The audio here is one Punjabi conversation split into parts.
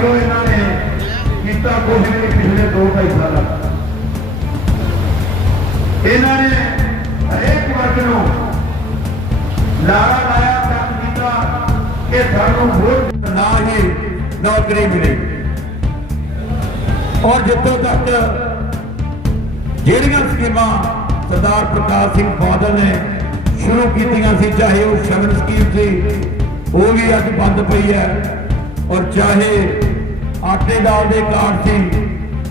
ਜੋ ਇਹਨਾਂ ਨੇ ਕੀਤਾ ਕੁਝ ਨਹੀਂ, ਪਿਛਲੇ 2.5 ਸਾਲਾਂ। ਇਹਨਾਂ ਨੇ ਹਰੇਕ ਵਰਗ ਨੂੰ ਲਾਰਾ ਲਾਇਆ ਕੰਮ ਕੀਤਾ ਕਿ ਸਾਨੂੰ ਵੋਟ ਨਾ ਹੀ ਨੌਕਰੀ ਮਿਲੇ। ਔਰ ਜਿੱਥੋਂ ਤੱਕ ਜਿਹੜੀਆਂ ਸਕੀਮਾਂ ਸਰਦਾਰ ਪ੍ਰਕਾਸ਼ ਸਿੰਘ ਬਾਦਲ ਨੇ ਸ਼ੁਰੂ ਕੀਤੀਆਂ ਸੀ, ਚਾਹੇ ਉਹ ਸ਼ਗਨ ਸਕੀਮ ਸੀ, ਉਹ ਵੀ ਅੱਜ ਬੰਦ ਪਈ ਹੈ। ਔਰ ਚਾਹੇ ਆਟੇਦਾਰ ਦੇ ਕਾਰਡ ਸੀ,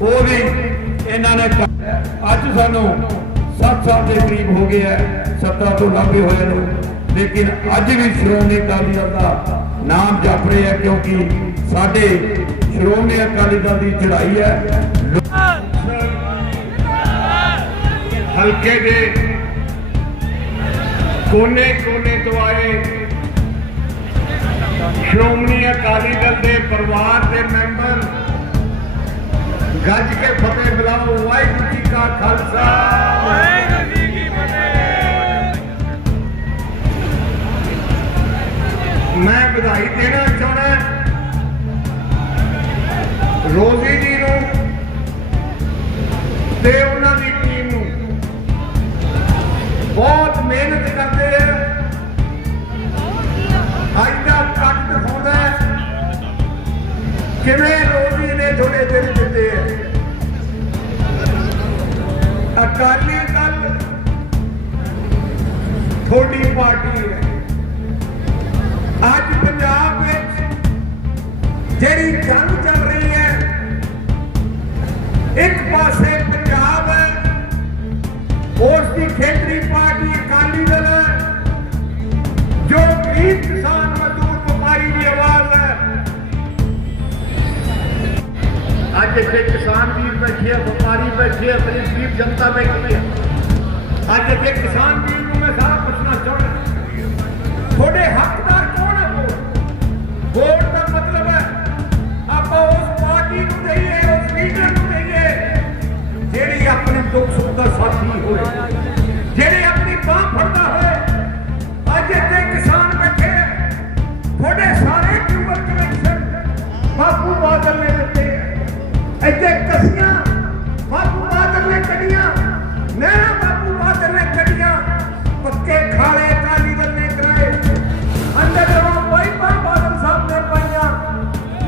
ਉਹ ਵੀ ਇਹਨਾਂ ਨੇ ਅੱਜ ਸਾਨੂੰ 7 ਸਾਲ ਦੇ ਕਰੀਬ ਹੋ ਗਏ ਹੈ, ਸੱਤਾ ਤੋਂ ਲਾਂਭੇ ਹੋਏ ਨੂੰ। ਲੇਕਿਨ ਅੱਜ ਵੀ ਸ਼੍ਰੋਮਣੀ ਅਕਾਲੀ ਦਲ ਦਾ ਨਾਮ ਜਪ ਰਿਹਾ ਹੈ, ਕਿਉਂਕਿ ਸਾਡੇ ਸ਼੍ਰੋਮਣੀ ਅਕਾਲੀ ਦਲ ਦੀ ਚੜ੍ਹਾਈ ਹੈ। ਹਲਕੇ ਦੇ ਕੋਨੇ ਕੋਨੇ ਤੋਂ ਆਏ ਸ਼੍ਰੋਮਣੀ ਅਕਾਲੀ ਦਲ ਦੇ ਪਰਿਵਾਰ ਦੇ ਮੈਂਬਰ ਗੱਜ ਕੇ ਫਤਿਹ ਬੁਲਾਓ ਵਾਹਿਗੁਰੂ ਜੀ ਕਾ ਖਾਲਸਾ। ਵਾਹਿਗੁਰੂ ਜੀ ਕੀ ਫਤਿਹ। ਮੈਂ ਵਧਾਈ ਦੇਣਾ ਚਾਹੁੰਦਾ ਰੋਜ਼ੀ ਜੀ ਨੂੰ ਤੇ ਅਕਾਲੀ ਦਲ ਥੋੜੀ ਪਾਰਟੀ ਹੈ। ਅੱਜ ਪੰਜਾਬ ਵਿੱਚ ਜਿਹੜੀ ਜੰਗ ਚੱਲ ਰਹੀ ਹੈ, ਇੱਕ ਪਾਸੇ ਪੰਜਾਬ ਹੈ ਉਸ ਦੀ ਖੇਤਰੀ ਪਾਰਟੀ ਅਕਾਲੀ ਦਲ ਹੈ, ਜੋ ਗਰੀਬ ਅੱਜ ਇੱਥੇ ਕਿਸਾਨ ਵੀਰ ਬੈਠੇ ਆ, ਵਪਾਰੀ ਬੈਠੇ ਆ ਬੜੀ ਗਰੀਬ ਜਨਤਾ ਬੈਠੀ ਹੈ ਅੱਜ ਇੱਥੇ ਕਿਸਾਨ ਵੀਰ ਨੂੰ ਮੈਂ ਇੱਥੇ ਕਸੀਆਂ, ਬਾਪੂ ਬਾਦਲ ਨੇ ਕੱਢੀਆਂ, ਨਹਿਰਾਂ ਬਾਪੂ ਬਾਦਲ ਨੇ ਕੱਢੀਆਂ, ਪੱਕੇ ਖਾਲੇ ਅਕਾਲੀ ਦਲ ਨੇ ਕਰਾਏ। ਅੰਦਰ ਜਵਾਂ ਪਾਈਪਾਂ ਬਾਦਲ ਸਾਹਿਬ ਨੇ ਪਾਈਆਂ,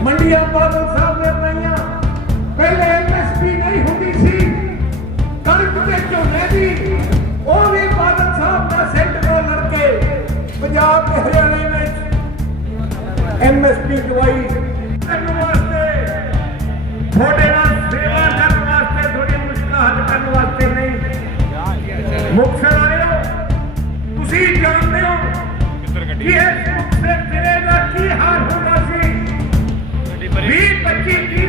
ਮੰਡੀਆਂ ਬਾਦਲ ਸਾਹਿਬ ਨੇ ਪਾਈਆਂ, ਪਹਿਲੇ ਐਮਐਸਪੀ ਨਹੀਂ ਹੁੰਦੀ ਸੀ, ਕਣਕ ਤੇ ਝੋਨੇ ਦੀ, ਉਹ ਵੀ ਬਾਦਲ ਸਾਹਿਬ ਦਾ ਸੈਂਟਰ ਤੋਂ ਲੜ ਕੇ, ਪੰਜਾਬ ਤੇ ਹਰਿਆਣੇ ਵਿੱਚ ਐਮਐਸਪੀ ਦਵਾਈ ਮੁਕਤਸਰ ਆਇਓ ਤੁਸੀਂ ਜਾਣਦੇ ਹੋ ਕਿ ਇਸ ਮੁਕਤਸਰ ਜ਼ਿਲ੍ਹੇ ਦਾ ਕੀ ਹਾਲ ਹੁੰਦਾ ਸੀ? 20 25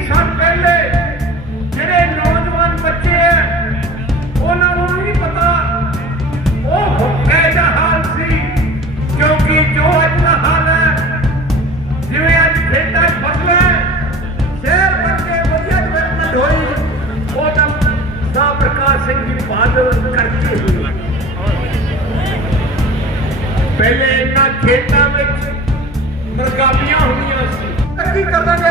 ਪਹਿਲੇ ਇਹਨਾਂ ਖੇਤਾਂ ਵਿੱਚ ਮਰਗਾਬੀਆਂ ਹੁੰਦੀਆਂ ਸੀ। ਕੀ ਕਰਦਾ ਜੇ